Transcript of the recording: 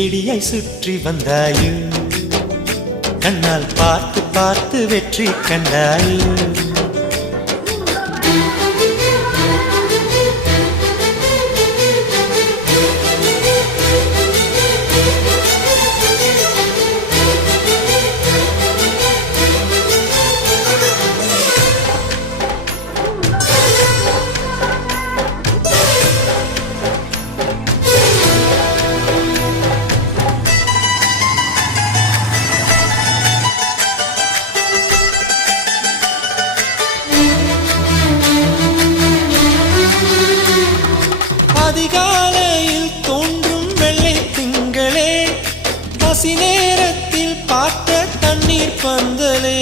செடியை சுற்றி வந்தாயோ கண்ணால் பார்த்து பார்த்து வெற்றி கண்டாயோ அதிகாலையில் தோன்றும் வெள்ளை திங்களே பசி நேரத்தில் பார்த்த தண்ணீர் பந்தலே